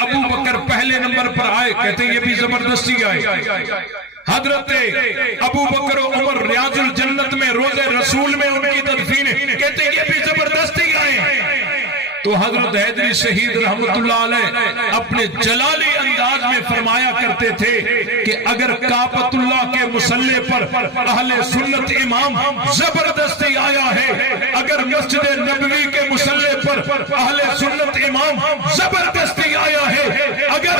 ابو بکر پہلے نمبر پر آئے، کہتے ہیں یہ بھی زبردستی آئے۔ حضرت ابو بکر و عمر ریاض الجنت میں روضہ رسول میں ان کی تدفین ہے، کہتے ہیں یہ بھی زبردستی آئے۔ تو حضرت حیدری شہید رحمت اللہ علیہ اپنے جلالی انداز میں فرمایا کرتے تھے کہ اگر کعبۃ اللہ کے مصلی پر اہل سنت امام زبردستی آیا ہے، اگر مسجد نبوی کے مصلی پر اہل سنت امام زبردستی آیا ہے، اگر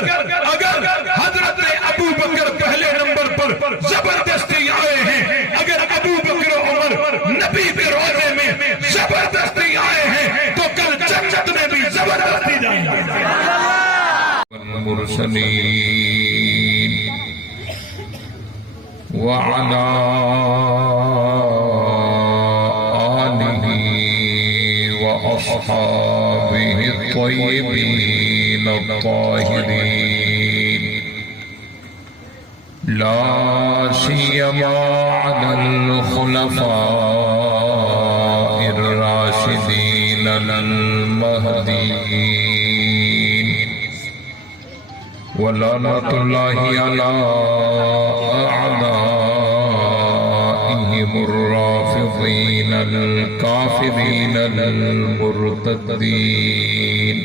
حضرت ابو بکر پہلے نمبر پر زبردستی آئے ہیں، اگر ابو بکر و عمر نبی کے روضے میں زبردستی آئے ہیں، تو کل جنت میں بھی زبردستی جائیں گے۔ والمرسلین وعلى آلہ وأصحابہ الطیبین الطاہرین، لا سیما علی الخلفاء الراشدین المہدیین، ولعنۃ اللہ علی اعدائہم الرافضین الکافرین المرتدین۔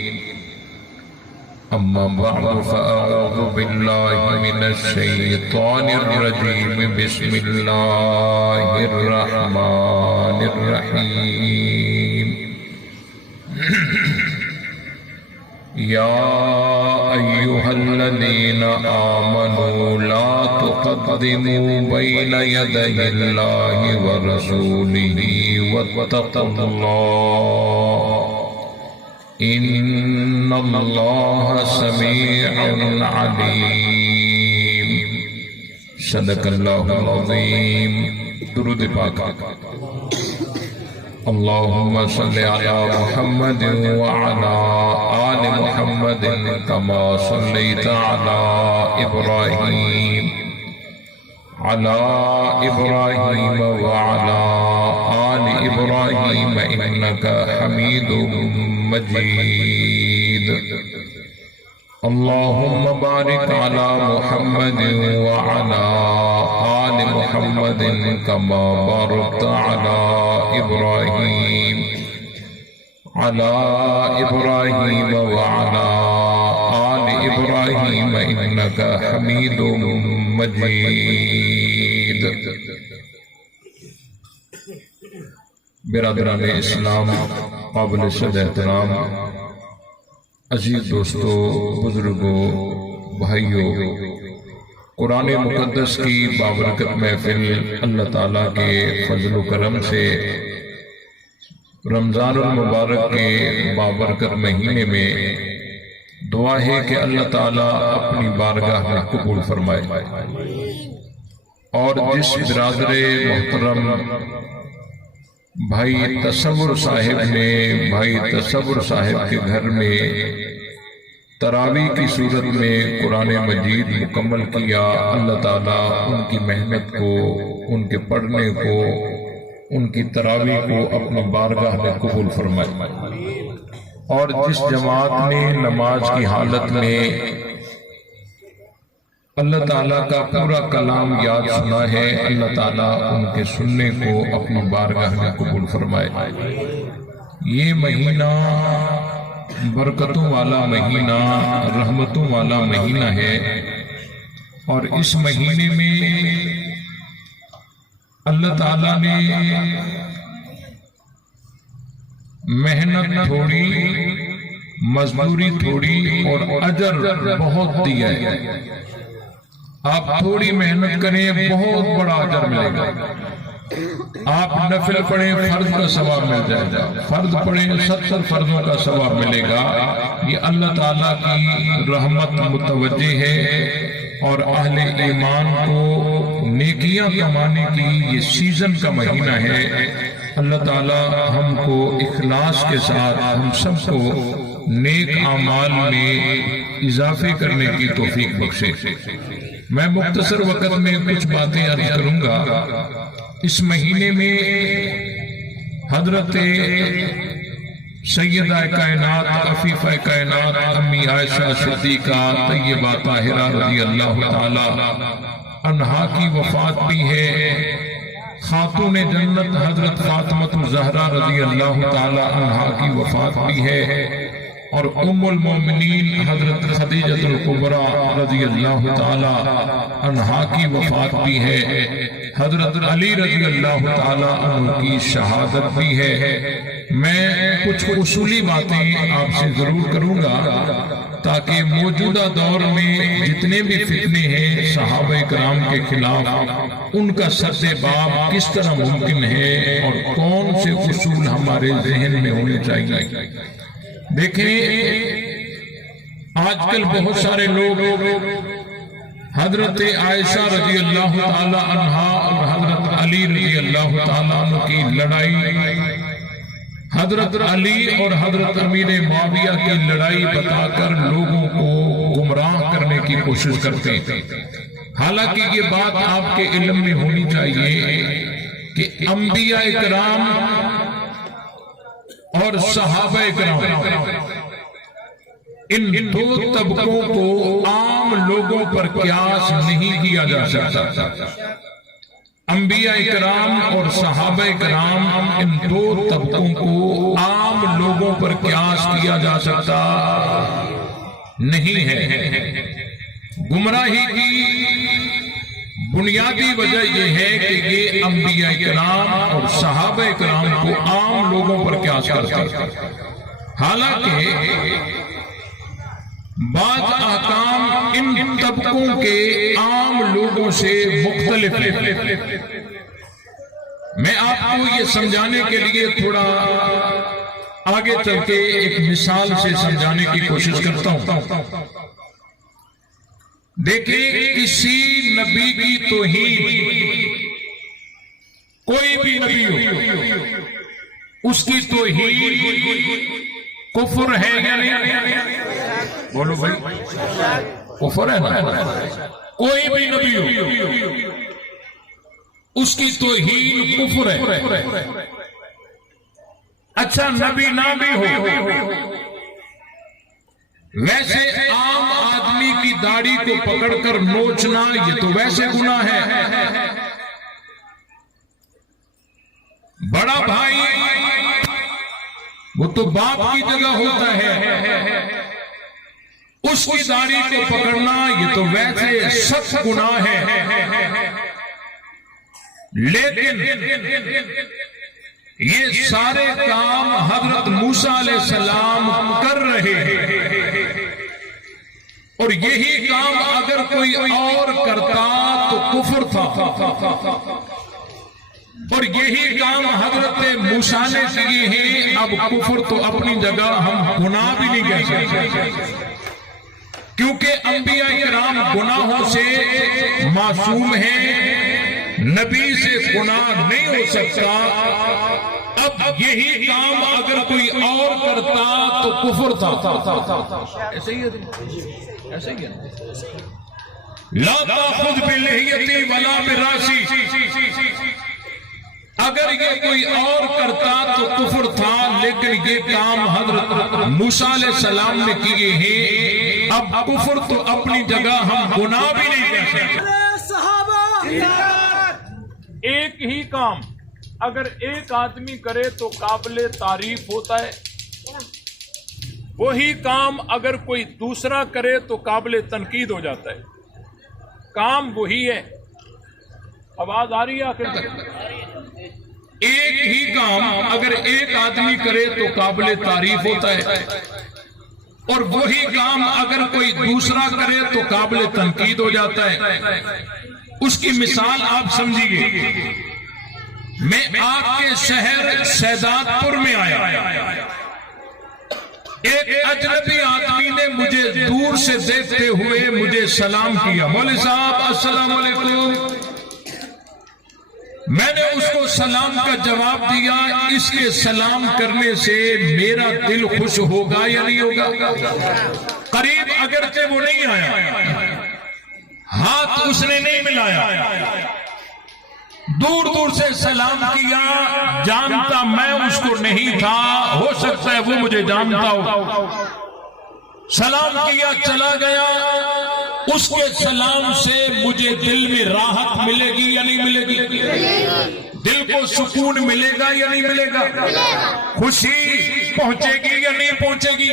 اما بعد فاعوذ باللہ من الشیطان الرجیم، بسم اللہ الرحمن الرحیم۔ یا ایہا الذین آمنوا لا تقدموا بین یدی اللہ ورسولہ واتقوا اللہ، ان اللہ سمیع علیم۔ صدق اللہ العظیم۔ درود پاک۔ اللہم صلی علی محمد وعلی آل محمد کما صلیت علی ابراہیم وعلی آل ابراہیم انکا حمید مجید۔ اللہم بارک علی محمد وعلی آل محمد کما بارکت علی ابراہیم وعلی آل ابراہیم انکا حمید مجید۔ برادران اسلام، قابل صد احترام، عزیز دوستو، بزرگوں، بھائیوں، قرآن مقدس کی بابرکت محفل اللہ تعالیٰ کے فضل و کرم سے رمضان المبارک کے بابرکت مہینے میں دعا ہے کہ اللہ تعالیٰ اپنی بارگاہ میں قبول فرمائے، اور جس برادر محترم بھائی تصور صاحب نے بھائی تصور صاحب کے گھر میں تراویح کی صورت میں قرآن مجید مکمل کیا، اللہ تعالیٰ ان کی محنت کو، ان کے پڑھنے کو، ان کی تراویح کو اپنی بارگاہ میں قبول فرمائے، اور جس جماعت نے نماز کی حالت میں اللہ تعالیٰ کا پورا کلام یاد سنا ہے، اللہ تعالیٰ ان کے سننے کو اپنی بارگاہ میں قبول فرمائے۔ یہ مہینہ برکتوں والا مہینہ، رحمتوں والا مہینہ ہے، اور اس مہینے میں اللہ تعالیٰ نے محنت تھوڑی، مزدوری تھوڑی اور اجر بہت دیا ہے۔ آپ تھوڑی محنت کریں، بہت بڑا اجر ملے گا۔ آپ نفل پڑھیں، فرض کا ثواب مل جائے گا، فرض پڑھیں 70 فرضوں کا ثواب ملے گا۔ یہ اللہ تعالیٰ کی رحمت متوجہ ہے، اور اہل ایمان کو نیکیاں کمانے کی یہ سیزن کا مہینہ ہے۔ اللہ تعالیٰ ہم کو اخلاص کے ساتھ ہم سب کو نیک اعمال میں اضافے کرنے کی توفیق بخشے۔ میں مختصر وقت میں کچھ باتیں عرض کروں گا۔ اس مہینے میں حضرت سیدہ کائنات عفیفہ کائنات امی عائشہ صدیقہ طیبہ طاہرہ رضی اللہ تعالی عنہا کی وفات بھی ہے۔ خاتون جنت حضرت فاطمہ الزہرا رضی اللہ تعالی عنہا کی وفات بھی ہے، اور ام المومنین حضرت خدیجہ الکبریٰ رضی اللہ تعالی عنہا کی وفات بھی ہے۔ حضرت علی رضی اللہ تعالی عنہ کی شہادت بھی ہے۔ میں کچھ اصولی باتیں آپ سے ضرور کروں گا تاکہ موجودہ دور میں جتنے بھی فتنے ہیں صحابہ کرام کے خلاف، ان کا سد باب کس طرح ممکن ہے اور کون سے اصول ہمارے ذہن میں ہونے چاہیے۔ دیکھیں، آج کل بہت سارے لوگ حضرت عائشہ رضی اللہ تعالی عنہا اور حضرت علی رضی اللہ تعالی عنہ کی لڑائی، حضرت علی اور حضرت امیر معاویہ کی لڑائی بتا کر لوگوں کو گمراہ کرنے کی کوشش کرتے ہیں۔ حالانکہ یہ بات آپ کے علم میں ہونی چاہیے کہ انبیاء کرام اور صحابہ کرام، ان دو طبقوں کو عام لوگوں پر قیاس نہیں کیا جا سکتا۔ انبیاء کرام اور صحابہ کرام، ان دو طبقوں کو عام لوگوں پر قیاس کیا جا سکتا نہیں ہے۔ گمراہی کی بنیادی وجہ یہ ہے کہ یہ انبیاء کرام اور صحابہ کرام کو عام لوگوں پر قیاس کرتے ہیں۔ حالانکہ بعض احکام ان طبقوں کے عام لوگوں سے مختلف ہیں۔ میں آپ کو یہ سمجھانے کے لیے تھوڑا آگے چل کے ایک مثال سے سمجھانے کی کوشش کرتا ہوں۔ دیکھیں، کسی نبی کی توہین، کوئی بھی نبی ہو، اس کی توہین کفر ہے یا نہیں؟ بولو بھائی، کفر ہے نا؟ کوئی بھی نبی ہو، اس کی توہین کفر ہے۔ اچھا، نبی نہ بھی ہو، ویسے عام آدمی کی داڑھی کو پکڑ کر نوچنا یہ تو ویسے گناہ ہے۔ بڑا بھائی وہ تو باپ کی جگہ ہوتا ہے، اس کی داڑھی کو پکڑنا یہ تو ویسے سخت گناہ ہے۔ لیکن یہ سارے کام حضرت موسیٰ علیہ السلام کر رہے ہیں، اور یہی کام اگر کوئی اور کرتا تو کفر تھا، اور یہی کام حضرت موسیٰ نے کیے ہیں۔ اب کفر تو اپنی جگہ ہم گناہ بھی نہیں کہہ سکتے، کیونکہ انبیاء کرام گناہوں سے معصوم ہیں، نبی سے گناہ نہیں ہو سکتا۔ اب یہی کام اگر کوئی اور کرتا تو کفر تھا۔ ایسے ہی ہے، لا تاخذ بلحیتی ولا براسی، اگر یہ کوئی اور کرتا تو کفر تھا، لیکن یہ کام حضرت موسیٰ علیہ السلام نے کیے ہیں۔ اب کفر تو اپنی جگہ ہم گناہ بھی نہیں کہہ سکتے۔ ایک ہی کام اگر ایک آدمی کرے تو قابل تعریف ہوتا ہے، وہی کام اگر کوئی دوسرا کرے تو قابل تنقید ہو جاتا ہے۔ کام وہی ہے۔ آواز آ رہی ہے آخر تک؟ ایک ہی کام اگر ایک آدمی کرے تو قابل تعریف ہوتا ہے، اور وہی کام اگر کوئی دوسرا کرے تو قابل تنقید ہو جاتا ہے۔ اس کی مثال آپ سمجھیے۔ میں آپ کے شہر شہزاد پور میں آیا، ایک اجنبی آدمی نے مجھے دور سے دیکھتے ہوئے مجھے سلام کیا، مولوی صاحب السلام علیکم۔ میں نے اس کو سلام کا جواب دیا۔ اس کے سلام کرنے سے میرا دل خوش ہوگا یا نہیں ہوگا؟ قریب اگرچہ وہ نہیں آیا، ہاتھ اس نے نہیں ملایا، دور دور سے سلام کیا، جانتا میں اس کو نہیں تھا، ہو سکتا ہے وہ مجھے جانتا ہو۔ سلام کیا چلا گیا، اس کے سلام سے مجھے دل میں راحت ملے گی یا نہیں ملے گی؟ دل کو سکون ملے گا یا نہیں ملے گا؟ خوشی پہنچے گی یا نہیں پہنچے گی؟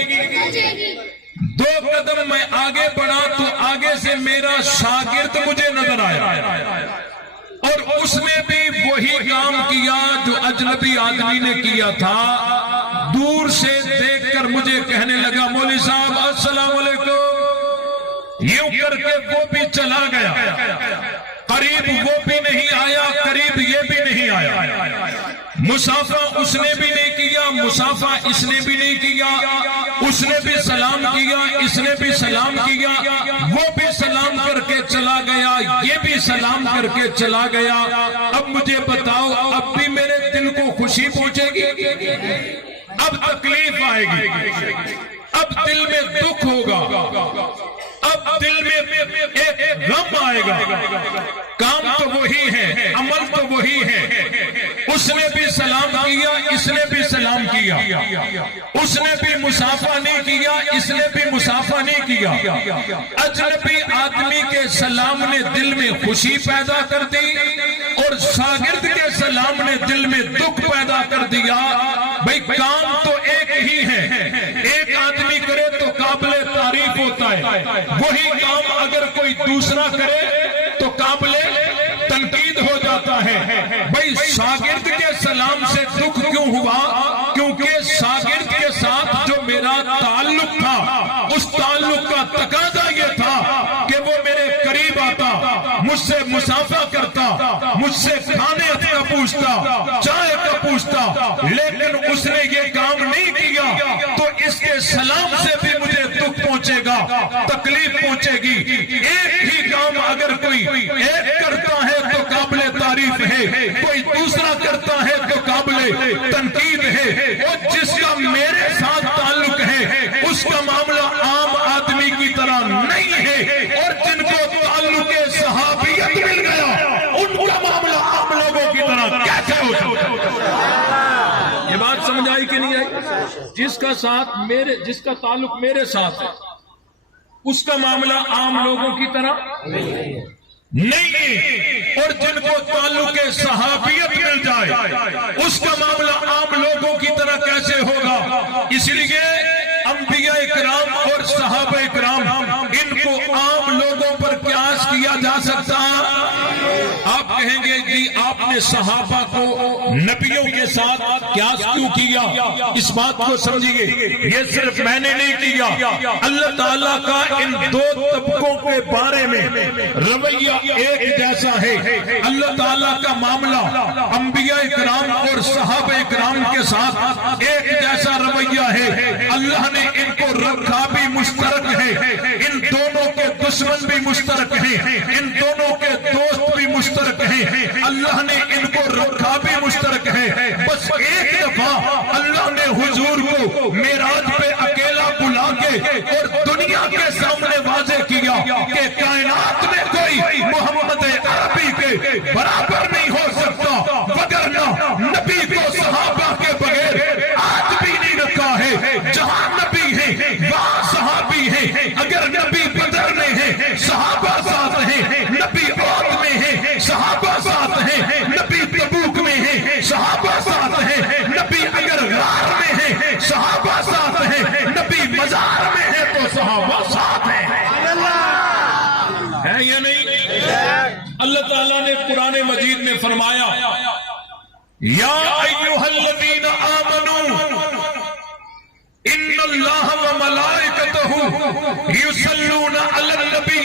2 قدم میں آگے بڑھا تو آگے سے میرا شاگرد مجھے نظر آیا، اور اس نے بھی وہی کام کیا جو اجنبی آدمی نے کیا تھا۔ دور سے دیکھ کر مجھے کہنے لگا مولوی صاحب السلام علیکم، یوں کر کے وہ بھی چلا گیا، قریب وہ بھی نہیں آیا، قریب یہ بھی نہیں آیا۔ مسافہ اس نے بھی نہیں کیا، مسافہ اس نے بھی نہیں کیا، اس نے بھی سلام کیا، اس نے بھی سلام کیا، وہ بھی سلام کر کے چلا گیا، یہ بھی سلام کر کے چلا گیا۔ اب مجھے بتاؤ، اب بھی میرے دل کو خوشی پہنچے گی؟ اب تکلیف آئے گی، اب دل میں دکھ ہوگا، اب دل میں ایک غم آئے گا۔ کام تو وہی ہے، عمل تو وہی ہے، اس نے بھی سلام کیا، اس نے بھی سلام کیا، اس نے بھی مسافہ نہیں کیا، اس نے بھی مسافہ نہیں کیا۔ اجنبی آدمی کے سلام نے دل میں خوشی پیدا کر دی، اور شاگرد کے سلام نے دل میں دکھ پیدا کر دیا۔ بھئی کام تو ایک ہی ہے، ایک آدمی کرے تو قابل تعریف ہوتا ہے، وہی کام اگر کوئی دوسرا کرے تو قابل تنقید ہو جاتا ہے۔ بھئی شاگرد کے سلام سے دکھ کیوں ہوا؟ کیونکہ شاگرد کے ساتھ جو میرا تعلق تھا، اس تعلق کا تقاضا یہ تھا کہ وہ میرے قریب آتا، مجھ سے مسافہ کرتا، مجھ سے کھانے کا پوچھتا، چائے کا پوچھتا، لیکن اس نے یہ کام نہیں کیا، تو اس کے سلام سے بھی مجھے دکھ پہنچے گا، تکلیف پہنچے گی۔ ایک ہی کام اگر کوئی ایک کرتا ہے تو قابل تعریف ہے، کوئی دوسرا کرتا ہے تو قابل تنقید ہے، اور جس کا میرے ساتھ تعلق ہے اس کا معاملہ عام آدمی کی طرح نہیں ہے، اور جن کو تعلق صحابیت مل گیا ان کا معاملہ عام لوگوں کی طرح کیسے ہو سکتا ہے؟ یہ بات سمجھ آئی کہ نہیں آئی؟ جس کا تعلق میرے ساتھ ہے اس کا معاملہ عام لوگوں کی طرح نہیں ہے، اور جن کو تعلق صحابیت مل جائے اس کا معاملہ عام لوگوں کی طرح کیسے ہوگا؟ اس لیے انبیاء اکرام اور صحابہ اکرام ان کو عام لوگوں پر قیاس کیا جا سکتا۔ آپ کہیں گے جی آپ نے صحابہ کو نبیوں کے ساتھ قیاس کیوں کیا؟ اس بات کو سمجھیے، یہ صرف میں نے نہیں کیا، اللہ تعالیٰ کا ان 2 طبقوں کے بارے میں رویہ ایک جیسا ہے۔ اللہ تعالیٰ کا معاملہ انبیاء اکرام اور صحابہ اکرام کے ساتھ ایک جیسا رویہ ہے۔ اللہ نے ان کو رکھا بھی مشترک ہے، ان دونوں کے دشمن بھی مشترک ہیں، ان دونوں کے دوست بھی مشترک ہیں، اللہ نے ان کو رکھا بھی مشترک ہے۔ بس ایک دفعہ اللہ نے حضور کو معراج پہ اکیلا بلا کے اور دنیا کے سامنے واضح کیا کہ کائنات میں کوئی محمد عربی کے برابر نہیں ہو سکتا، وگرنہ نبی کو صحابہ کے بغیر آج بھی نہیں رکھا ہے۔ جہاں نبی ہے وہاں صحابی ہے، اگر نبی بدر میں ہے صحابہ ساتھ ہیں، نبی عہد میں ہے صحابہ ساتھ ہیں، نبی تبوک میں ہے صحابہ ساتھ ہیں، نبی اگر غار میں ہے صحابہ ساتھ ہیں، نبی مزار میں ہے تو صحابہ ساتھ ہیں۔ ہے یا نہیں؟ اللہ تعالیٰ نے قرآن مجید میں فرمایا یا ایھا الذین آمنوا ان اللہ وملائکتہ یصلون علی النبی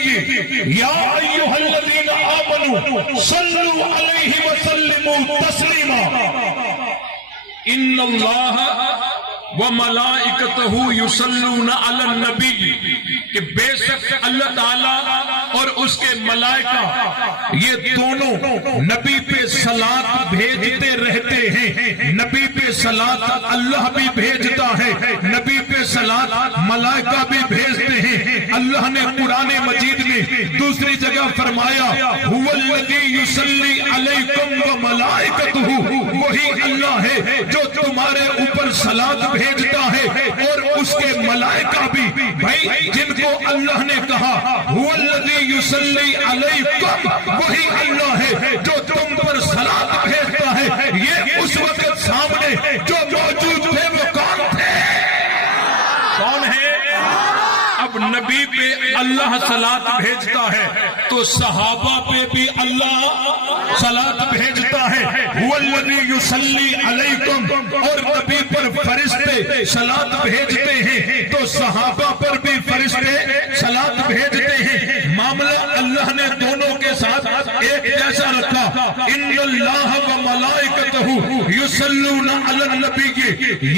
یا ایھا الذین آمنوا صلوا علیہ وسلموا تسلیما۔ ان اللہ وملائکتہ یصلون علی النبی، کہ بے شک اللہ تعالیٰ اور اس کے ملائکہ یہ دونوں نبی پہ صلات بھیجتے رہتے ہیں. نبی پہ صلات اللہ بھی بھیجتا ہے, نبی پہ صلات ملائکہ بھی بھیجتے ہیں. اللہ نے قرآن مجید میں دوسری جگہ فرمایا هو الذی یصلی علیکم وملائکتہ, وہی اللہ ہے جو تمہارے اوپر صلات بھیجتا ہے اور اس کے ملائکہ بھی. بھائی جن کو اللہ نے کہا هو الذی یصلی علیکم, وہی اللہ ہے جو تم پر صلات بھیجتا ہے. یہ اس وقت سامنے جو موجود تھے وہ کون تھے؟ کون ہے؟ اب نبی پہ اللہ صلات بھیجتا ہے تو صحابہ پہ بھی اللہ صلات بھیجتا ہے. هو الذی یصلی علیکم, اور نبی پر فرشتے صلات بھیجتے ہیں تو صحابہ پر بھی فرشتے صلات بھیجتے ہیں. معاملہ اللہ نے دونوں کے ساتھ ایک جیسا رکھا. ان اللہ و ملائکتہ یصلون علی النبی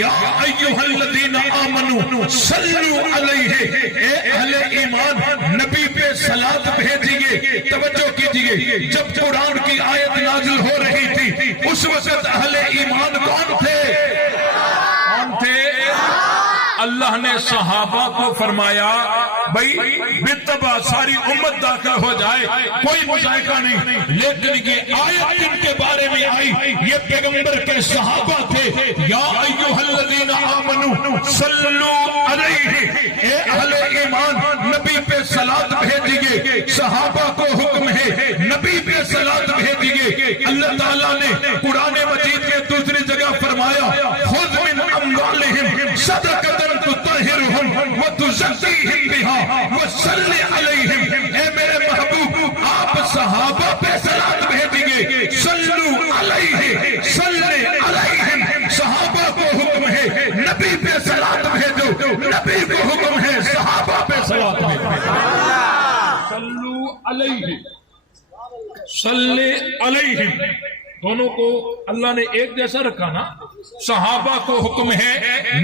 یا ایھا الذین آمنوا صلوا علیہ. اے اہل ایمان نبی پہ صلات بھیجیے. توجہ کیجیے, جب قرآن کی آیت نازل ہو رہی تھی اس وقت اہل ایمان کون تھے؟ کون تھے؟ اللہ نے صحابہ کو فرمایا بھائی بتبع ساری امت داخل ہو جائے, کوئی مذائقہ نہیں. لیکن یہ آیت جن کے بارے میں آئی یہ پیغمبر کے صحابہ تھے. یا ایھا الذین آمنوا صلوا علیہ, اے اہل ایمان نبی پہ صلات بھیجیے. صحابہ کو حکم ہے نبی پہ صلات بھیجیے. اللہ تعالیٰ نے قرآن مجید میں دوسری جگہ فرمایا خذ من اموالہم صدقۃ تطہرہم وتزکیہم بہا وصلی علیہم. اے میرے محبوب آپ صحابہ پہ صلات بھیجیے. صلو علیہ, صلی علیہم. صحابہ کو حکم ہے نبی پہ صلات بھیجو, نبی کو حکم ہے صحابہ پہ صلات بھیجو. صلو علیہ, صلی علیہم, دونوں کو اللہ نے ایک جیسا رکھا نا. صحابہ کو حکم ہے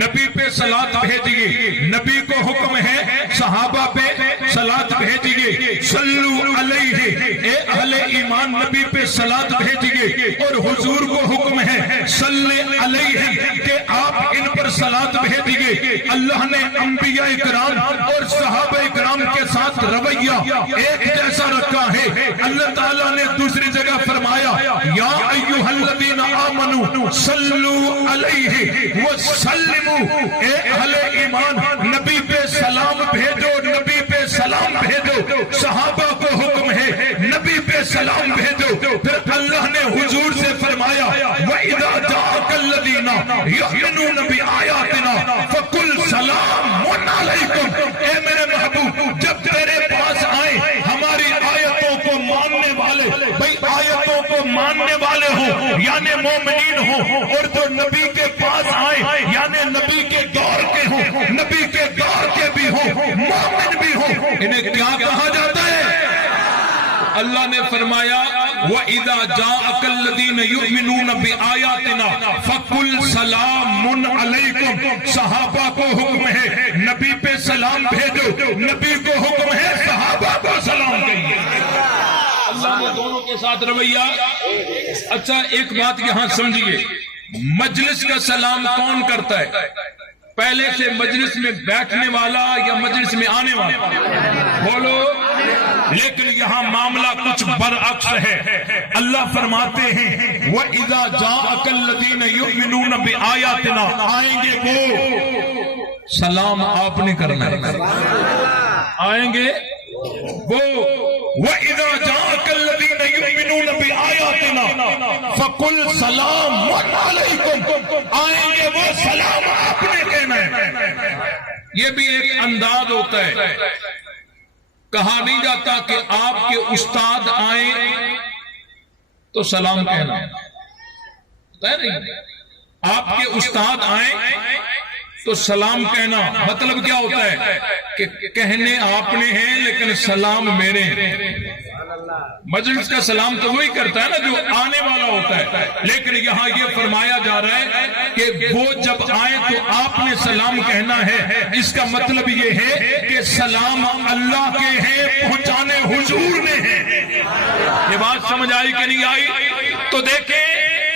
نبی پہ صلات بھیجیے, نبی کو حکم ہے صحابہ پہ صلات بھیجیے. صلو علیہ, اے اہل ایمان نبی پہ صلات بھیجیے. اور حضور کو حکم ہے صلی علیہ کہ آپ ان پر صلات بھیجیے. اللہ نے انبیاء کرام اور صحابہ کرام کے ساتھ رویہ ایک جیسا رکھا ہے. اللہ تعالیٰ نے دوسری جگہ فرمایا یا ایھا الذین آمنوا صلوا علیہ وسلموا. اے اہل ایمان نبی پہ سلام بھیجو, نبی پہ سلام بھیجو. صحابہ کو حکم ہے نبی پہ سلام بھیجو. پھر اللہ نے حضور سے فرمایا وَإِذَا جَاءَكَ الَّذِينَ يُؤْمِنُونَ بِآيَاتِنَا فَقُلْ سَلَامٌ عَلَيْكُمْ. اے میرے محبوب جب تیرے پاس آئے ہماری آیتوں کو ماننے والے, بھئی آیتوں کو ماننے والے ہوں یعنی مومنین ہوں, اور جو نبی کے پاس آئے یعنی نبی کے دور کے ہوں, نبی کے دور کے بھی ہوں, مومن بھی ہوں, انہیں کیا کہا جاتا ہے؟ اللہ نے فرمایا وَإِذَا جَاءَكَ الَّذِينَ يُؤْمِنُونَ بِآيَاتِنَا فَقُلْ سَلَامٌ عَلَيْكُمْ. صحابہ کو حکم ہے نبی پہ سلام بھیجو, نبی کو حکم ہے صحابہ کو سلام کہیے. اللہ نے دونوں کے ساتھ رویہ. اچھا ایک بات یہاں سمجھیے, مجلس کا سلام کون کرتا ہے؟ پہلے سے مجلس میں بیٹھنے والا یا مجلس میں آنے والا؟ بولو. لیکن یہاں معاملہ کچھ برعکس ہے. اللہ فرماتے ہیں وَإِذَا جَاءَكَ الَّذِينَ يُؤْمِنُونَ بِآيَاتِنَا, آئیں گے وہ, سلام آپ نے کرنا ہے. آئیں گے وہ. وَإِذَا جَاءَكَ الَّذِينَ يُؤْمِنُونَ بِآيَاتِنَا فَقُلْ سَلَامٌ عَلَيْكُمْ. آئیں گے وہ, سلام آپ نے کہنا ہے. یہ بھی ایک انداز ہوتا ہے. کہا نہیں جاتا کہ آپ کے استاد آئیں تو سلام کہنا ہے. آپ کے استاد آئیں تو سلام کہنا مطلب کیا ہوتا ہے کہ کہنے آپ نے ہیں لیکن سلام میرے ہیں. مجلس کا سلام تو وہی کرتا ہے نا جو آنے والا ہوتا ہے، لیکن یہاں یہ فرمایا جا رہا ہے کہ وہ جب آئے تو آپ نے سلام کہنا ہے. اس کا مطلب یہ ہے کہ سلام اللہ کے ہیں، پہنچانے حضور نے ہیں. یہ بات سمجھ آئی کہ نہیں آئی؟ تو دیکھیں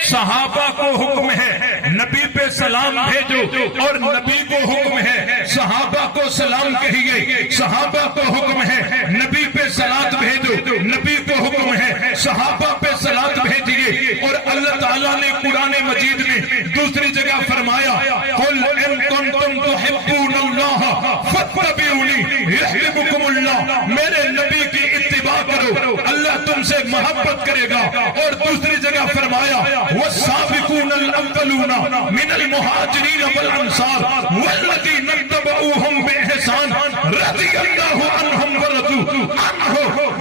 صحابہ کو حکم ہے نبی پہ سلام بھیجو، اور نبی کو حکم ہے صحابہ کو سلام کہیے. صحابہ کو حکم ہے نبی پہ صلات بھیجو، نبی کو حکم ہے صحابہ پہ صلات بھیجیے. اور اللہ تعالیٰ نے قرآن مجید میں دوسری جگہ فرمایا قل ان کنتم تحبون اللہ فاتبعونی یحببکم اللہ. میرے نبی کی اتباع کرو، اللہ تم سے محبت کرے گا. اور دوسری جگہ فرمایا والسابقون الاولون من المہاجرین والانصار والذین اتبعوہم باحسان رضی اللہ عنہم ورضوا عنہ.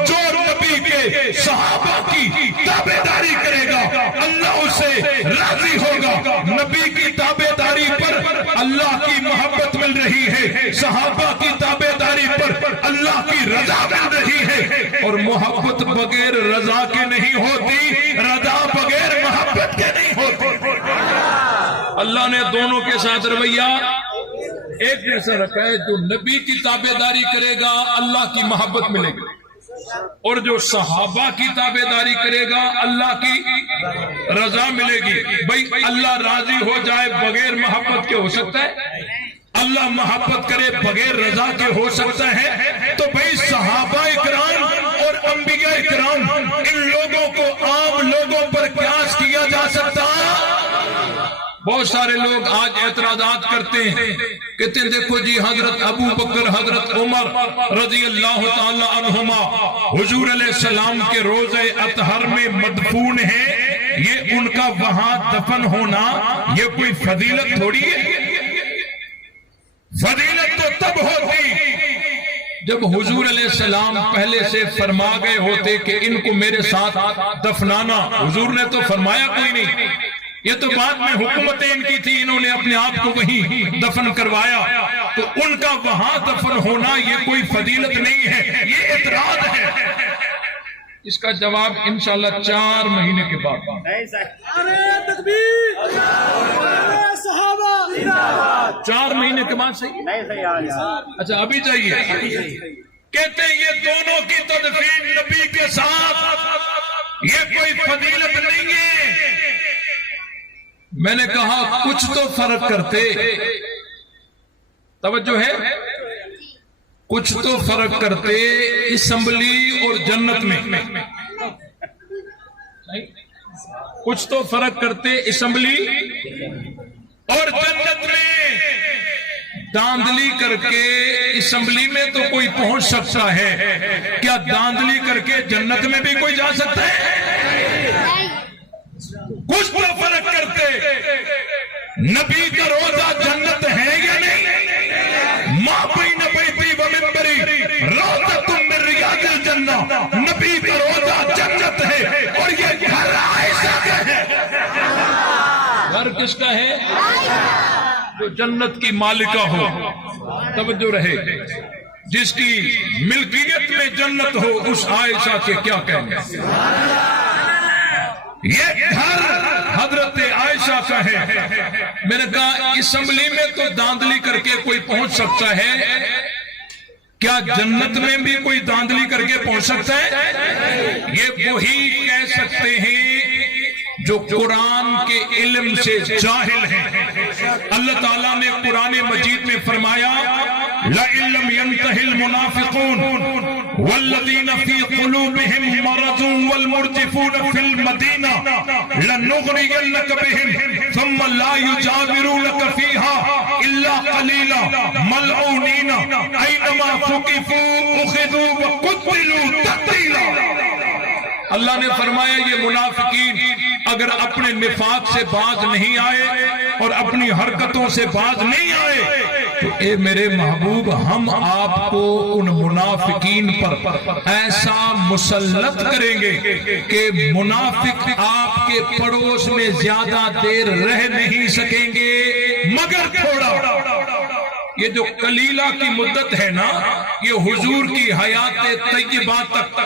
جو نبی کے صحابہ کی تابعداری کرے گا اللہ اس سے راضی ہوگا. نبی کی تابعداری پر اللہ کی محبت مل رہی ہے، صحابہ کی تابعداری پر اللہ کی رضا مل رہی ہے. اور محبت بغیر رضا کے نہیں ہوتی، رضا بغیر محبت کے نہیں ہوتی. اللہ نے دونوں کے ساتھ رویہ ایک جیسا رکھا ہے. جو نبی کی تابعداری کرے گا اللہ کی محبت ملے گی، اور جو صحابہ کی تابعداری کرے گا اللہ کی رضا ملے گی. بھائی اللہ راضی ہو جائے بغیر محبت کے ہو سکتا ہے؟ اللہ محبت کرے بغیر رضا کے ہو سکتا ہے؟ تو بھائی صحابہ اکرام اور انبیاء اکرام ان لوگوں کو عام لوگوں پر قیاس کیا جا سکتا؟ بہت سارے لوگ آج اعتراضات کرتے ہیں، کہتے ہیں دیکھو جی حضرت ابو بکر حضرت عمر رضی اللہ تعالی عنہما حضور علیہ السلام کے روضہ اطہر میں مدفون ہیں، یہ ان کا وہاں دفن ہونا یہ کوئی فضیلت تھوڑی ہے. فضیلت تو تب ہوتی جب حضور علیہ السلام پہلے سے فرما گئے ہوتے کہ ان کو میرے ساتھ دفنانا. حضور نے تو فرمایا کوئی نہیں، یہ تو بعد میں حکومتیں ان کی تھی، انہوں نے اپنے آپ کو وہیں دفن کروایا. تو ان کا وہاں دفن ہونا یہ کوئی فضیلت نہیں ہے، یہ اعتراض ہے. اس کا جواب انشاءاللہ 4 مہینے کے بعد. تکبیر، صحابہ 4 مہینے کے بعد صحیح؟ اچھا ابھی چاہیے. کہتے ہیں یہ دونوں کی تدفین نبی کے ساتھ یہ کوئی فضیلت نہیں ہے. میں نے کہا کچھ تو فرق کرتے، توجہ ہے، کچھ تو فرق کرتے اسمبلی اور جنت میں. کچھ تو فرق کرتے اسمبلی اور جنت میں. داندلی کر کے اسمبلی میں تو کوئی پہنچ سکتا ہے، کیا داندلی کر کے جنت میں بھی کوئی جا سکتا ہے؟ کچھ تو فرق کرتے. نبی کا روزہ جنت ہے یا نہیں؟ ماں بین بیتی و منبری روضۃ من ریاض الجنہ. نبی کا روزہ جنت ہے اور یہ گھر عائشہ کا ہے. گھر کس کا ہے؟ جو جنت کی مالکہ ہو. توجہ رہے، جس کی ملکیت میں جنت ہو اس عائشہ کے کیا کہیں. یہ گھر حضرت عائشہ کا ہے. میں نے کہا اسمبلی میں تو داندلی کر کے کوئی پہنچ سکتا ہے، کیا جنت میں بھی کوئی داندلی کر کے پہنچ سکتا ہے؟ یہ وہی کہہ سکتے ہیں جو قرآن کے علم سے جاہل ہیں. اللہ تعالیٰ نے قرآن مجید میں فرمایا لَإِن لَّمْ يَنْتَهِ الْمُنَافِقُونَ وَالَّذِينَ فِي قُلُوبِهِمْ مَرَضٌ وَالْمُرْجِفُونَ فِي الْمَدِينَةِ لَنُغْرِيَنَّكَ بِهِمْ ثُمَّ لَا يُجَاوِرُونَكَ فِيهَا إِلَّا قَلِيلًا مَلْعُونِينَ أَيْنَمَا ثُقِفُوا أُخِذُوا وَقُتِلُوا تَقْتِيلًا. اللہ نے فرمایا یہ منافقین اگر اپنے نفاق سے باز نہیں آئے اور اپنی حرکتوں سے باز نہیں آئے تو اے میرے محبوب ہم آپ کو ان منافقین پر ایسا مسلط کریں گے کہ منافق آپ کے پڑوس میں زیادہ دیر رہ نہیں سکیں گے مگر تھوڑا. یہ جو قلیلہ کی مدت ہے نا، یہ حضور کی حیات طیبہ تک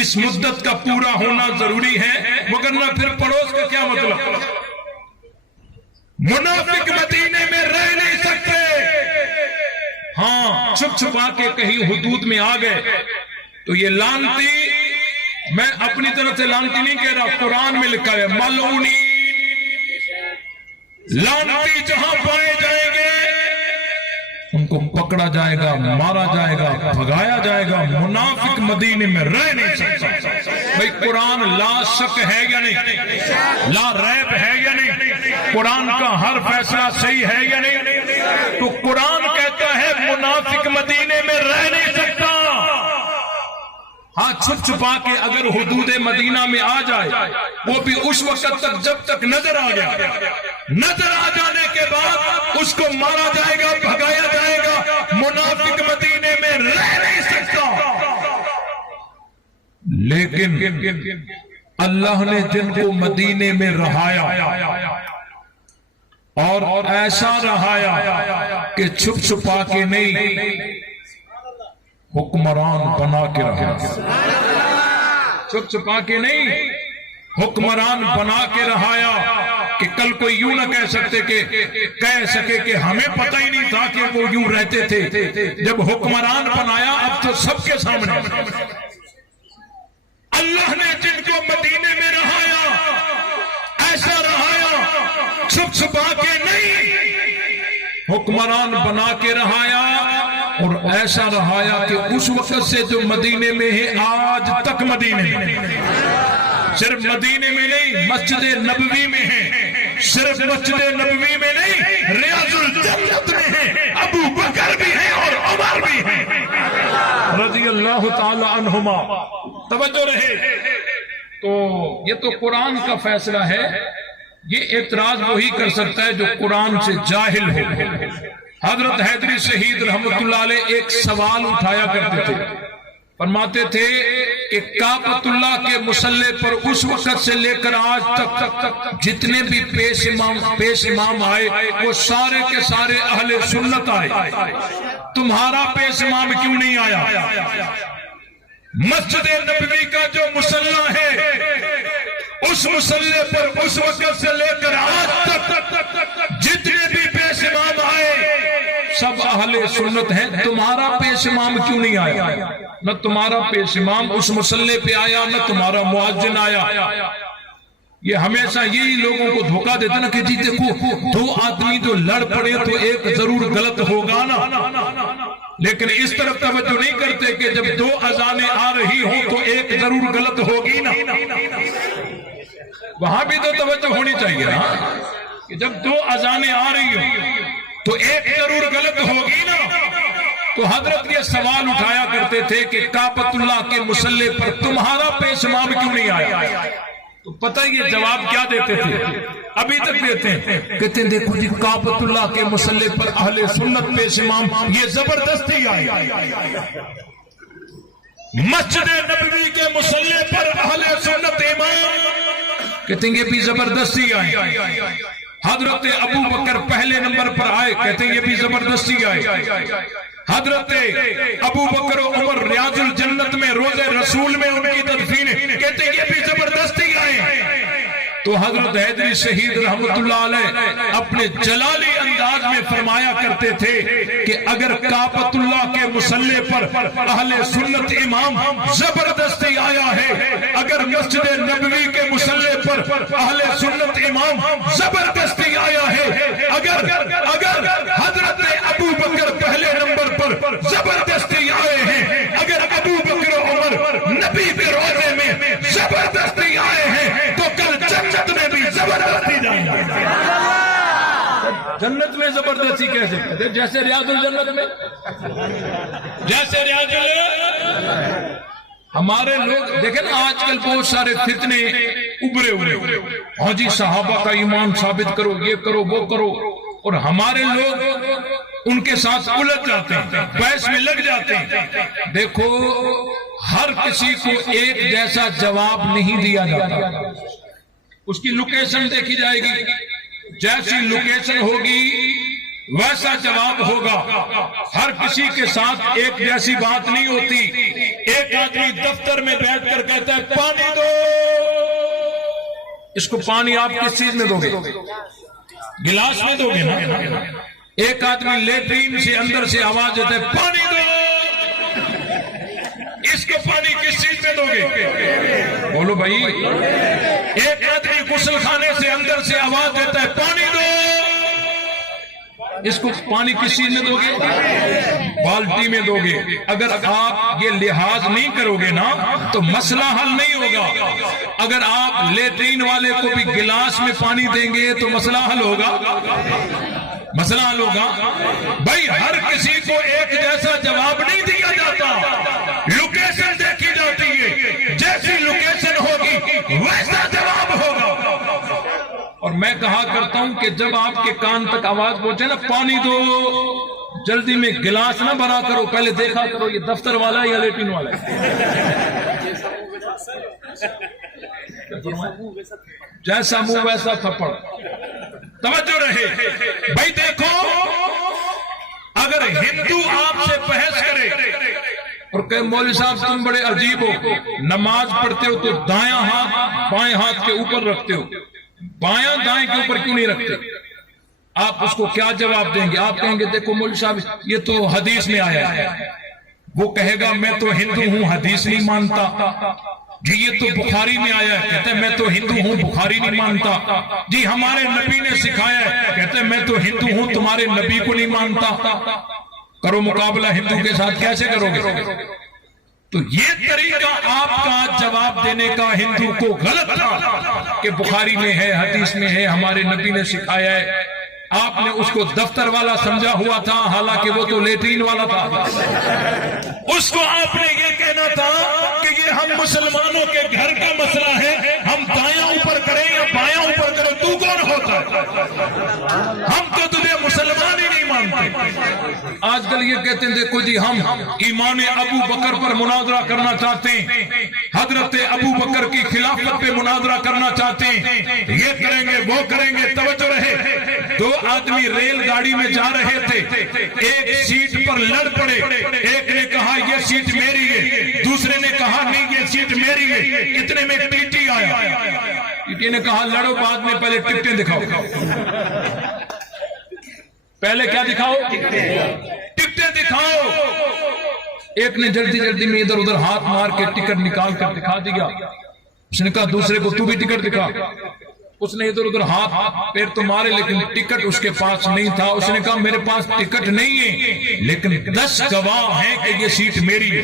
اس مدت کا پورا ہونا ضروری ہے، وگرنہ پھر پڑوس کا کیا مطلب؟ منافق مدینے میں رہ نہیں سکتے۔ ہاں چھپ چھپا کے کہیں حدود میں آ گئے تو یہ لعنتی، میں اپنی طرف سے لعنتی نہیں کہہ رہا، قرآن میں لکھا ہے ملعونین، لعنتی جہاں پائے جائیں گے ان کو پکڑا جائے گا، مارا جائے گا، بھگایا جائے گا۔ منافق مدینے میں رہ نہیں سکتا۔ بھئی قرآن لا شک ہے یا نہیں؟ لا ریب ہے یا نہیں؟ قرآن کا ہر فیصلہ صحیح ہے یا نہیں؟ تو قرآن کہتا ہے منافق مدینے میں رہ نہیں سکتا۔ ہاں چھپ چھپا کے اگر حدود مدینہ میں آ جائے، وہ بھی اس وقت تک جب تک نظر آ گیا، نظر آ جانے کے بعد اس کو مارا جائے گا، بھگایا جائے گا۔ منافق مدینے میں رہ نہیں سکتا۔ لیکن اللہ نے جن کو مدینے میں رہایا اور ایسا رہایا کہ چھپ چھپا کے نہیں، حکمران بنا کے رہا، چھپ چھپا کے نہیں، حکمران بنا کے رہایا کہ کل کوئی یوں نہ کہہ سکے کہ ہمیں پتہ ہی نہیں تھا کہ وہ یوں رہتے تھے۔ جب حکمران بنایا اب تو سب کے سامنے اللہ نے جن کو مدینے میں رہایا، ایسا رہایا چھپ چھپا کے نہیں، حکمران بنا کے رہایا اور ایسا رہایا کہ اس وقت سے جو مدینے میں ہے آج تک مدینے میں، صرف مدینے میں نہیں مسجد نبوی میں ہے، صرف مسجد نبوی میں نہیں ریاض الجنت میں ہے، ابو بکر بھی ہے اور عمر بھی ہے رضی اللہ تعالی عنہما۔ توجہ رہے۔ تو یہ تو قرآن کا فیصلہ ہے، یہ اعتراض وہی کر سکتا ہے جو قرآن سے جاہل ہو۔ حضرت حیدری شہید رحمت اللہ علیہ ایک سوال اٹھایا کرتے تھے، فرماتے تھے کہ کعبۃ اللہ کے مصلی پر اس وقت سے لے کر آج تک جتنے بھی پیش امام آئے وہ سارے کے سارے اہل سنت آئے، تمہارا پیش امام کیوں نہیں آیا؟ مسجد نبوی کا جو مصلی ہے اس مصلی پر اس وقت سے لے کر آج تک جتنے بھی پیش امام آئے سب اہل سنت ہیں، تمہارا پیش امام کیوں نہیں آیا؟ نہ تمہارا پیش امام اس مصلی پہ آیا، نہ تمہارا مؤذن آیا۔ یہ ہمیشہ یہی لوگوں کو دھوکہ دیتا نا کہ جی دیکھو دو آدمی جو لڑ پڑے تو ایک ضرور غلط ہوگا نا، لیکن اس طرف توجہ نہیں کرتے کہ جب دو اذانیں آ رہی ہوں تو ایک ضرور غلط ہوگی نا۔ وہاں بھی تو توجہ ہونی چاہیے نا کہ جب دو اذانیں آ رہی ہوں تو ایک ضرور غلط ہوگی نا۔ تو حضرت یہ سوال اٹھایا کرتے تھے کہ کعبۃ اللہ کے مصلی پر تمہارا پیش امام کیوں نہیں آیا؟ تو پتہ یہ جواب کیا دیتے تھے، ابھی تک دیتے ہیں، کہتے ہیں دیکھو جی کعبۃ اللہ کے مصلی پر اہل سنت پیش امام یہ زبردستی آئے، مسجد نبوی کے مصلی پر اہل سنت امام کہتے ہیں یہ بھی زبردستی آئے۔ حضرت ابو بکر پہلے نمبر پر آئے، کہتے ہیں یہ بھی زبردستی آئے۔ حضرت ابو بکر و عمر ریاض الجنت میں روضہ رسول میں ان کی تدفین، کہتے ہیں یہ بھی زبردستی آئے۔ تو حضرت حیدری شہید رحمت اللہ علیہ اپنے جلالی انداز میں فرمایا کرتے تھے کہ اگر کعبۃ اللہ کے مصلی پر اہل سنت امام زبردستی آیا ہے، اگر مسجد نبوی کے مصلی پر اہل سنت امام زبردستی آیا ہے، اگر حضرت ابو بکر پہلے نمبر پر زبردستی آئے ہیں، اگر ابو بکر عمر نبی کے روضے میں زبردستی آئے ہیں تو کل جنت میں بھی زبردستی جائیں گے۔ جنت میں زبردستی کیسے کہتے ہیں؟ جیسے ریاض الجنت میں، جیسے ریاض الجنت۔ ہمارے لوگ دیکھیں نا آج کل بہت سارے فتنے ابھرے ہوئے، ہاں جی صحابہ کا ایمان ثابت کرو، یہ کرو وہ کرو، اور ہمارے لوگ ان کے ساتھ الجھ جاتے ہیں، بحث میں لگ جاتے ہیں۔ دیکھو ہر کسی کو ایک جیسا جواب نہیں دیا جاتا، اس کی لوکیشن دیکھی جائے گی، جیسی لوکیشن ہوگی ویسا جواب ہوگا. ہر کسی کے ساتھ ایک جیسی بات نہیں ہوتی. ایک آدمی دفتر میں بیٹھ کر کہتا ہے پانی دو. اس کو پانی آپ کس چیز میں دو گے؟ گلاس میں دو گے نا. ایک آدمی لیٹرین سے اندر سے آواز دیتا ہے پانی دو. اس کو پانی کس چیز میں دو گے؟ بولو بھائی. ایک آدمی غسل خانے سے اندر سے آواز دیتا ہے پانی دو. اس کو پانی کس چیز میں دو گے؟ بالٹی میں دو گے. اگر آپ یہ لحاظ نہیں کرو گے نا تو مسئلہ حل نہیں ہوگا. اگر آپ لیٹرین والے کو بھی گلاس میں پانی دیں گے تو مسئلہ حل ہوگا. مسئلہ حل ہوگا. بھائی ہر کسی کو ایک جیسا جواب نہیں دیا جاتا. لوکیشن دیکھی جاتی ہے. جیسی لوکیشن ہوگی ویسا جواب ہوگا. اور میں کہا کرتا ہوں کہ جب آپ کے کان تک آواز پہنچے نا پانی دو، جلدی میں گلاس نہ بھرا کرو. پہلے دیکھا کرو یہ دفتر والا ہے یا لیٹرین والا ہے. جیسا منہ ویسا تھپڑ. توجہ رہے بھائی. دیکھو اگر ہندو آپ سے بحث کرے اور کہ مولوی صاحب تم بڑے عجیب ہو، نماز پڑھتے ہو تو دایاں ہاتھ بائیں ہاتھ کے اوپر رکھتے ہو، بایاں دائیں کے اوپر کیوں نہیں رکھتے؟ آپ اس کو کیا جواب دیں گے؟ آپ کہیں گے دیکھو مولوی صاحب یہ تو حدیث میں آیا ہے. وہ کہے گا میں تو ہندو ہوں حدیث نہیں مانتا. جی یہ تو بخاری میں آیا ہے. کہتے ہیں میں تو ہندو ہوں بخاری نہیں مانتا. جی ہمارے نبی نے سکھایا ہے. کہتے ہیں میں تو ہندو ہوں تمہارے نبی کو نہیں مانتا. کرو مقابلہ ہندو کے ساتھ کیسے کرو گے؟ تو یہ طریقہ آپ کا جواب دینے کا ہندو کو غلط تھا کہ بخاری میں ہے حدیث میں ہے ہمارے نبی نے سکھایا ہے. آپ نے اس کو دفتر والا سمجھا ہوا تھا حالانکہ وہ تو لیٹرین والا تھا. اس کو آپ نے یہ کہنا تھا کہ یہ ہم مسلمانوں کے گھر کا مسئلہ ہے، ہم دایاں اوپر کریں یا بایاں اوپر کریں تو کون ہوتا ہے؟ ہم تو تجھے مسلمان ہی نہیں مانتے. آج کل یہ کہتے ہیں دیکھو جی ہم ایمان ابو بکر پر مناظرہ کرنا چاہتے ہیں، حضرت ابو بکر کی خلافت پہ مناظرہ کرنا چاہتے ہیں، یہ کریں گے وہ کریں گے. توجہ رہے. دو آدمی ریل گاڑی میں جا رہے تھے، ایک سیٹ پر لڑ پڑے. ایک نے کہا یہ سیٹ میری ہے، دوسرے نے کہا نہیں یہ سیٹ میری ہے. اتنے میں ٹی ٹی آیا. ٹی ٹی نے کہا لڑو بعد میں پہلے ٹکٹیں دکھاؤ. پہلے کیا دکھاؤ؟ ٹکٹیں دکھاؤ. ایک نے جلدی جلدی میں ادھر ادھر ہاتھ مار کے ٹکٹ نکال کر دکھا دیا. اس نے کہا دوسرے کو تو بھی ٹکٹ دکھا. اس نے ادھر ادھر ہاتھ پیر تو مارے لیکن ٹکٹ اس کے پاس نہیں تھا. اس نے کہا میرے پاس ٹکٹ نہیں ہے لیکن 10 گواہ ہیں کہ یہ سیٹ میری ہے.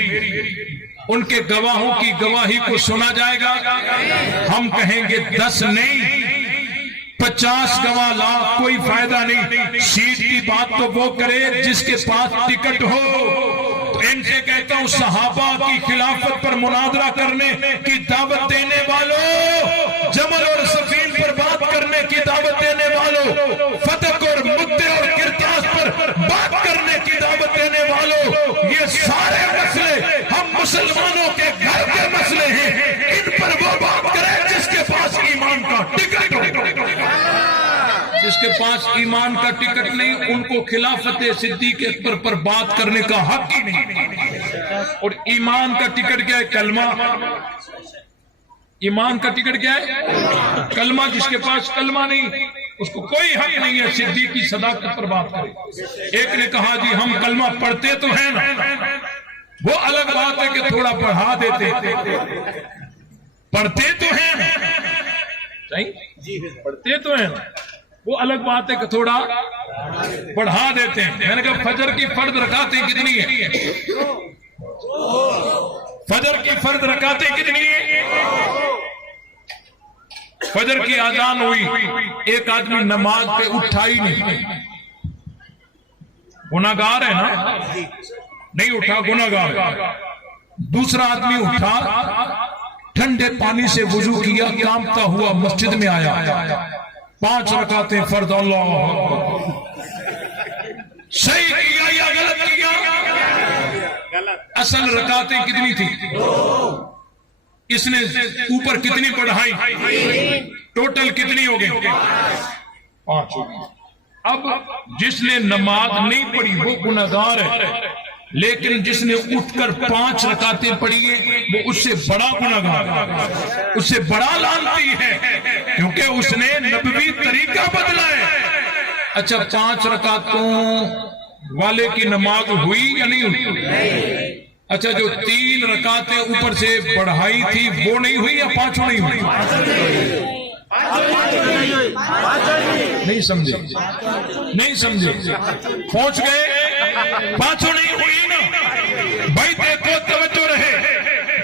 ان کے گواہوں کی گواہی کو سنا جائے گا. ہم کہیں گے 10 نہیں 50 گواہ لا کوئی فائدہ نہیں. سیٹ کی بات تو وہ کرے جس کے پاس ٹکٹ ہو. تو ان سے کہتا ہوں صحابہ کی خلافت پر مناظرہ کرنے کی دعوت دینے والوں، جمل اور سفین پر بات کرنے کی دعوت دینے والوں، فتح اور مدے اور کرتاس پر بات کرنے کی دعوت دینے والوں، یہ سارے مسئلے ہم مسلمانوں کے گھر کے مسئلے ہیں. ان پر وہ بات کرے جس کے پاس ایمان کا ٹکٹ ہو. جس کے پاس ایمان کا ٹکٹ نہیں ان کو خلافت صدیق اکبر پر بات کرنے کا حق ہی نہیں. اور ایمان کا ٹکٹ کیا ہے؟ کلمہ. ایمان کا ٹکٹ کیا ہے؟ کلمہ. جس کے پاس کلمہ نہیں اس کو کوئی حق نہیں ہے صدیق کی صداقت پر بات کرے. ایک نے کہا جی ہم کلمہ پڑھتے تو ہیں نا، وہ الگ بات ہے کہ تھوڑا پڑھا دیتے. پڑھتے تو ہیں پڑھتے تو ہیں وہ الگ بات ہے کہ تھوڑا پڑھا دیتے ہیں. میں نے کہا فجر کی فرض رکعتیں کتنی ہیں؟ فجر کی فرض رکعتیں کتنی ہیں؟ فجر کی اذان ہوئی، ایک آدمی نماز پہ اٹھا ہی نہیں. گناہگار ہے نا؟ نہیں اٹھا گناہگار. دوسرا آدمی اٹھا، ٹھنڈے پانی سے وضو کیا، کانپتا ہوا مسجد میں آیا، 5 رکعتیں فرض. اللہ صحیح کیا یا غلط کیا؟ اصل رکعتیں کتنی تھی؟ اس نے اوپر کتنی پڑھائی؟ ٹوٹل کتنی ہو گئی؟ 5 ہو گئی. اب جس نے نماز نہیں پڑھی وہ گناہگار ہے، لیکن جس نے اٹھ کر 5 رکعتیں پڑھی ہیں وہ اس سے بڑا گناہگار ہے، اس سے بڑا لعنتی ہے، کیونکہ اس نے نبوی طریقہ بدلا ہے۔ اچھا 5 رکعتوں والے کی نماز ہوئی یا نہیں ہوئی؟ اچھا جو 3 رکعتیں اوپر سے بڑھائی تھی وہ نہیں ہوئی یا 5 نہیں ہوئی؟ نہیں سمجھے، نہیں سمجھے، پہنچ گئے؟ 5 نہیں ہوئی نا بھائی، دیکھو توجہ رہے،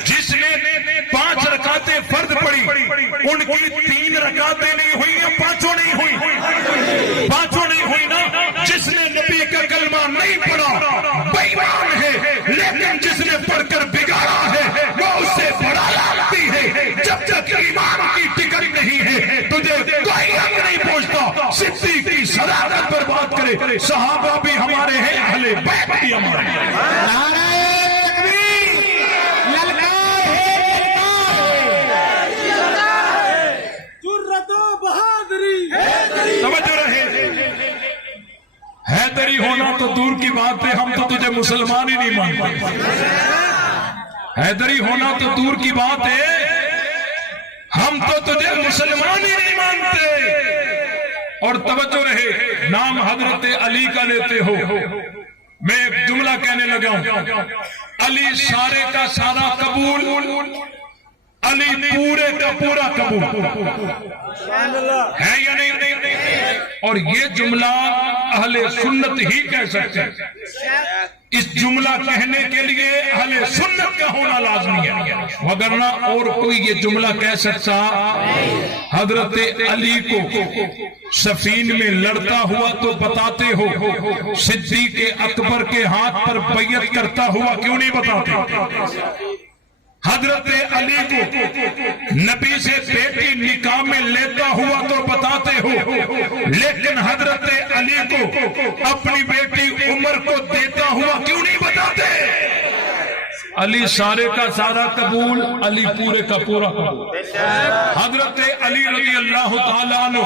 جس نے 5 رکعتیں فرض پڑھی ان کی 3 رکعتیں نہیں ہوئی یا 5 نہیں ہوئی؟ 5 نہیں ہوئی نا۔ جس نے نبی کا کلمہ نہیں پڑھا بے ایمان ہے، لیکن جس نے پڑھ کر بگاڑا ہے وہ اس سے بڑا لعنتی ہے۔ جب تک ایمان کی ٹکٹ نہیں ہے تجھے کوئی حق نہیں پہنچتا۔ صدیق کی صداقت پر بات کرے، صحابہ بھی ہمارے ہیں، اہل بیت بھی ہمارے ہیں۔ توجہ رہے، حیدری ہونا تو دور کی بات ہے، ہم تو تجھے مسلمان ہی نہیں مانتے۔ حیدری ہونا تو دور کی بات ہے، ہم تو تجھے مسلمان ہی نہیں مانتے۔ اور توجہ رہے، نام حضرت علی کا لیتے ہو، میں ایک جملہ کہنے لگا ہوں، علی سارے کا سارا قبول، علی پورے کا پورا قبول ہے یا نہیں؟ اور یہ جملہ اہل سنت ہی کہہ سکتے ہیں۔ اس جملہ کہنے کے لیے اہل سنت کا ہونا لازمی ہے، وگرنہ اور کوئی یہ جملہ کہہ سکتا؟ حضرت علی کو صفین میں لڑتا ہوا تو بتاتے ہو، صدیق اکبر کے ہاتھ پر بیعت کرتا ہوا کیوں نہیں بتاتے؟ حضرت علی کو نبی سے بیٹی نکاح میں لیتا ہوا تو بتاتے ہو، لیکن حضرت علی کو اپنی بیٹی عمر کو دیتا ہوا کیوں نہیں بتاتے؟ علی سارے کا سارا قبول، علی پورے کا پورا قبول۔ حضرت علی رضی اللہ تعالیٰ عنہ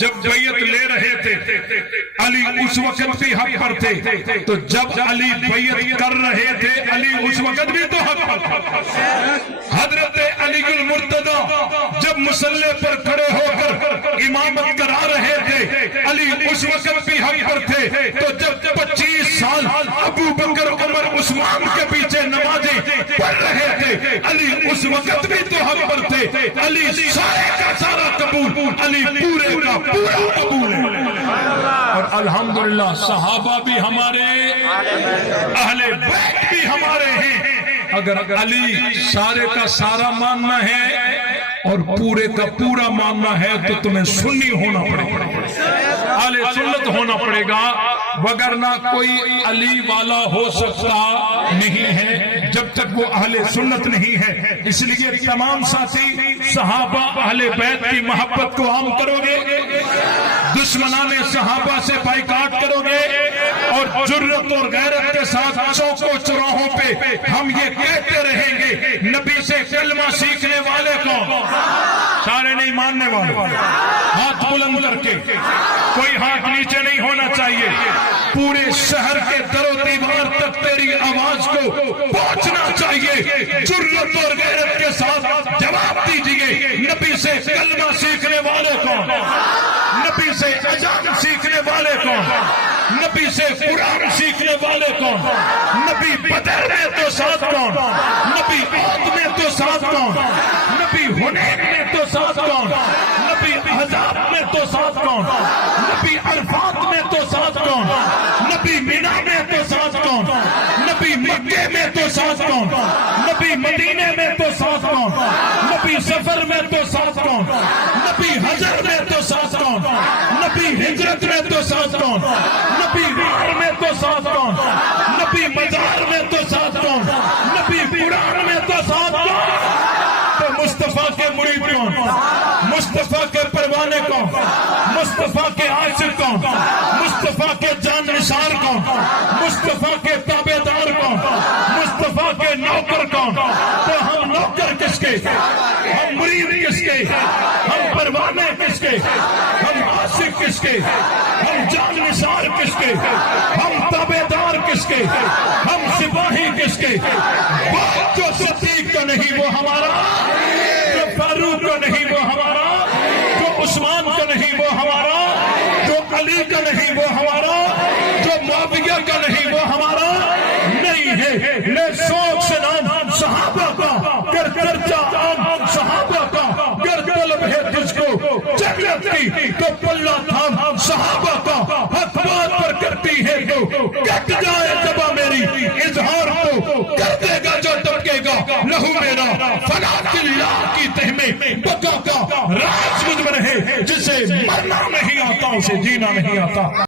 جب بیعت لے رہے تھے، علی اس وقت بھی حق پر تھے، تو جب علی بیعت کر رہے تھے علی اس وقت بھی تو حق پر تھے۔ حضرت علی المرتضی جب مصلی پر کھڑے ہو کر امامت کرا رہے تھے علی اس وقت بھی حق پر تھے، تو جب 25 سال ابو بکر عمر عثمان کے پیچھے نمازیں پڑھ رہے تھے علی اس وقت بھی تو حق پر تھے۔ علی سارے کا سارا قبول، علی پورے کا پورا قبول ہے۔ اور الحمدللہ صحابہ بھی ہمارے، اہل بیت بھی ہمارے ہیں۔ اگر علی سارے کا سارا ماننا ہے اور پورے کا پورا ماننا ہے تو تمہیں سنی ہونا پڑے گا، اہل سنت ہونا پڑے گا، وگرنہ کوئی علی والا ہو سکتا نہیں ہے جب تک وہ اہل سنت نہیں ہے۔ اس لیے تمام ساتھی صحابہ اہل بیت کی محبت کو عام کرو گے، دشمنان صحابہ سے بائیکاٹ کرو گے، اور جرت اور غیرت کے ساتھ چوکوں چوراہوں پہ ہم یہ کہتے رہیں گے، نبی سے کلمہ سیکھنے والے کون؟ سارے نہیں ماننے والے، ہاتھ بلند کر کے، کوئی ہاتھ نیچے نہیں ہونا چاہیے۔ پورے شہر کے در و دیوار تک تیری آواز کو پہنچنا چاہیے۔ جرت اور غیرت کے ساتھ جواب دیجئے، نبی سے کلمہ سیکھنے والے کون؟ نبی سے اذان سیکھنے والے کون؟ نبی سے قرآن سیکھنے والے کون؟ نبی بدر میں تو ساتھ کون؟ نبی عہد میں تو ساتھ کون؟ نبی حنین میں تو ساتھ کون؟ نبی احزاب میں تو ساتھ کون؟ نبی عرفات میں تو ساتھ کون؟ نبی مینا میں تو ساتھ کون؟ نبی مکے میں تو ساتھ کون؟ نبی مدینے میں تو ساتھ کون؟ نبی سفر میں تو ساتھ کون؟ نبی حجر میں تو ساتھ کون؟ نبی ہجرت میں تو ساتھ کون؟ نبی غار میں تو ساتھ کون؟ نبی مزار میں تو ساتھ کون؟ نبی قرآن میں تو ساتھ کون؟ تو مصطفیٰ کے مرید کون؟ مصطفیٰ کے پروانے کون؟ مصطفیٰ کے عاشق کون؟ مصطفیٰ کے جان نثار کون؟ مصطفیٰ کے تابع دار کون؟ مصطفیٰ کے نوکر کون؟ تو ہم نوکر کس کس کے، ہم مرید کس کے، ہم پروانے کس کے، ہم عاشق کس کے، ہم جان نثار کس کے، ہم تابعدار کس کے، ہم سپاہی کس کے؟ بات جو صدیق کا نہیں وہ ہمارا، جو فاروق کا نہیں وہ ہمارا، جو عثمان کا نہیں وہ ہمارا، جو علی کا نہیں وہ ہمارا، جو معاویہ کا نہیں وہ ہمارا نہیں ہے۔ لے شوق سے نام صحابہ کا، کر چرچا عام صحابہ کا، گر طلب ہے تجھ کو جنت کی تو پلہ تھام صحابہ کا، حق بات پر کرتی ہے تو کٹ جائے زباں میری، اظہار تو کر دے گا جو ٹپکے گا لہو میرا، فنا اللہ کی تہ میں بقا کا راز مجھ میں رہے، جسے مرنا نہیں آتا اسے جینا نہیں آتا۔